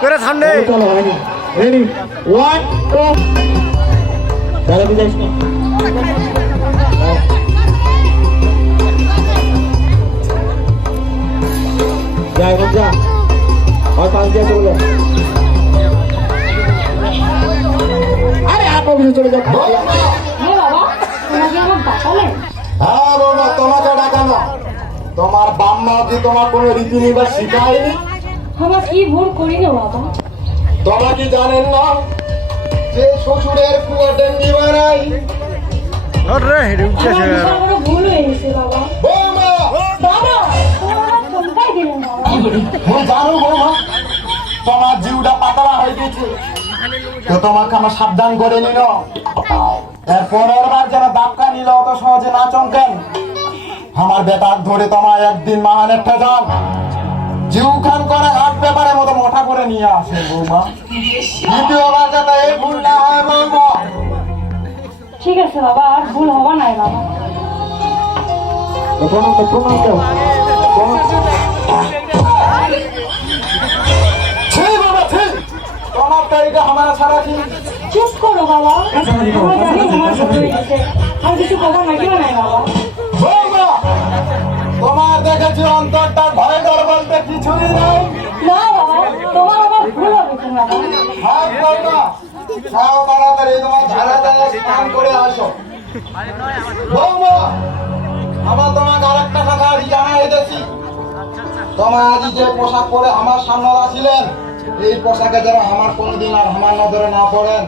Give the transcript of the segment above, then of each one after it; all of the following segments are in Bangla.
করে ঠান্ডে রেডি 1 2 দাঁড়া দিস না যা এখন যা আর পাঁচ দিয়ে চলে আরে আপনি অফিসে চলে যাও হ্যাঁ বাবা তোমাকে ডাকানো তোমার বাম্মা কি তোমার কোনো রীতি নিবাস শিখায়নি? আমরা কি ভুল করি না বাবা? তোমরা কি জানেন না যে শ্বশুরের কুয়া ডেঙ্গি বানাই? রে হেডে উঠছে আমরা ভুল হয়ে গেছে বাবা। বৌমা বাবা তোমরা চমকাই দিলেন বাবা। মই জানো বৌমা তোমার জিউটা পাতলা হয়ে গেছে তো তোমাকে আমার সাবধান করে নিল এর পরের বার যেন দাপকা নিল অত সহজে না চমকেন আমার বেটার ধরে তোমায় একদিন মাহানের ঠেকান জিউ খান করে হাত পেপারের মতো মোটা করে নিয়ে আসে বৌমা দ্বিতীয়বার যাতে এই ভুল না হয় বৌমা ঠিক আছে বাবা আর ভুল হওয়া নাই বাবা। প্রণাম তো ছি বাবা ছি তোমার তাইটা আমার ছাড়া কি চুপ করো বাবা। আমরা জানি তোমার ভুল হয়ে গেছে আর কিছু কথা নাকিও নাই বাবা। বৌমা তোমার দেখেছি অন্তরটা ভয় ডর বলতে কিছুই নাই না বাবা তোমার আবার ভুল হবে তো বাবা। হ্যাঁ বৌমা যাও তাড়াতাড়ি তোমার ধারা ধারা স্নান করে আসো বৌমা আমার তোমাকে আরেকটা কথা আজ জানাই দিয়েছি তোমার আজ যে পোশাক পরে আমার সামনে আসিলেন এই পোশাকে যেন আমার কোনোদিন আর আমার নজরে না পড়েন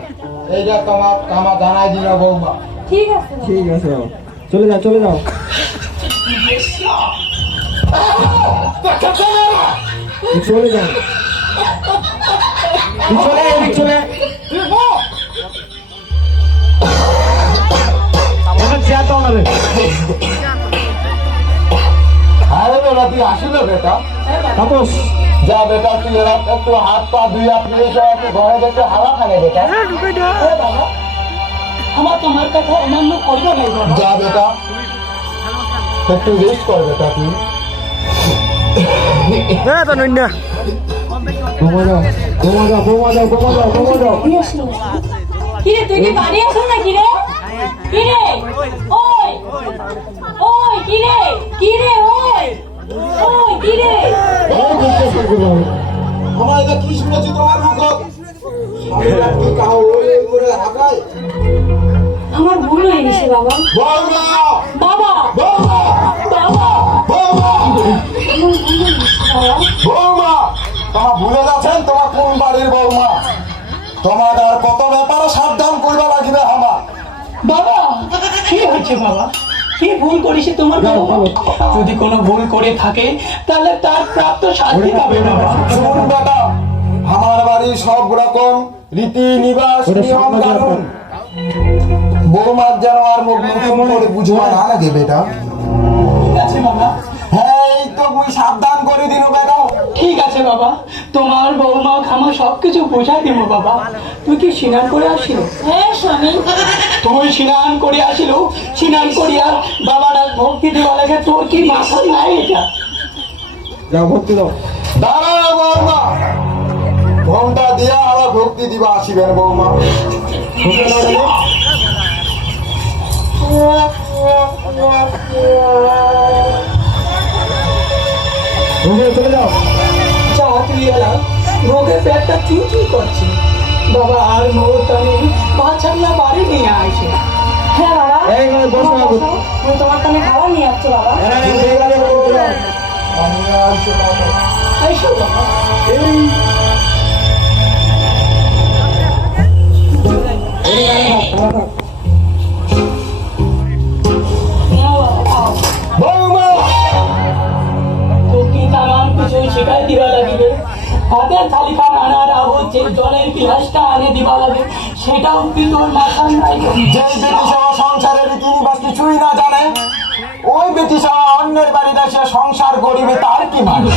এইটা তোমার আমার জানাই দিল বৌমা ঠিক আছে বাবা। ঠিক আছে চলে যাও চলে যাও চলে যাও চলে আরে বেটা তুই আসিল বেটা তাপস যা বেটা তুই এরা একটু হাত পা ধুইয়া ফ্রেশ হয়ে একটু ঘরে দেখতে হাওয়া খানে বেটা আমার তোমার কথা অমান্য করবো না বাবা। যা বেটা একটু রেস্ট কর বেটা তুই হ্যাঁ তো নইনা বোমা দাও কিরে তুই কি বাড়ি আসো না কিরে কিরে ওই ওই কিরে কিরে ওই ওই কিরে আমার এটা কি শুনেছি তোমার মুখ আমার ভুল হয়ে গেছে বাবা বৌমা বাবা বৌমা বাবা বৌমা আমার ভুল হয়ে গেছে বাবা বৌমা তোমার ভুলে যাচ্ছেন তোমার কোন বাড়ির বৌমা তোমার আর কত ব্যাপারে সাবধান করবা লাগবে আমার বাবা কি হচ্ছে বাবা কি ভুল করেছে তোমার বাবা যদি কোনো ভুল করে থাকে তাহলে তার প্রাপ্ত শাস্তি পাবে বাবা শুন বেটা আমার বাড়ির সব রকম রীতি নিবাস নিয়ম কানুন বৌমার যেন আর মুখ করে বুঝবা না লাগে বেটা ঠিক আছে বাবা হ্যাঁ এই তো মুই সাবধান করে দিন বেটা ঠিক আছে বাবা তোমার বৌমা খামা সবকিছু বোঝাই দিব বাবা তুই কি স্নান করে আসিল হ্যাঁ স্বামী তুই স্নান করে আসিল স্নান করিয়া বাবাটা ভক্তি দেওয়া লাগে তোর কি মাথা নাই এটা যাও ভর্তি দাও দাঁড়াও বৌমা ঘন্টা দিয়া আবার ভক্তি দিবা আসিবেন বৌমা চলে যাও চাকরিওয়ালা ভোগে পেটটা চুচু করছে বাবা আর মৌতানি বাচ্চাগুলা বাড়ি নিয়ে আসে হ্যাঁ বাবা এই বসো বসো। আমি তোমার কানে খাবার নিয়ে আসছো বাবা এসো বাবা হ্যাঁ বাবা খাও। বৌমা তোকে তামাম কিছু শিখাই দিবা লাগিবে হাতের থালি খান আনার আবদ যে জলের গিলাসটা আনে দিবা লাগে সেটাও কি তোর মাথায় নাই যে বেটি সহ সংসারের রীতি নিবাস কিছুই না জানে ওই বেটি সহ অন্যের বাড়িতে সে সংসার করিবে তার কি মানে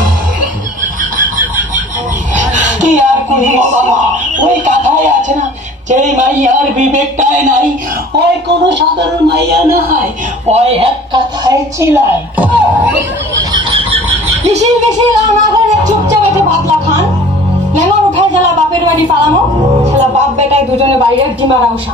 কি আর করবো বাবা ওই কথাই আছে না যেই মাইয়ার বিবেকটাই নাই ওই কোনো সাধারণ মাইয়া নাই ওই এক কথায় চিলায় বেশি বেশি না করে চুপচাপ এসে ভাত খান শালা বাপ বেটায় দুজনে বাইরের ডিমার আউসা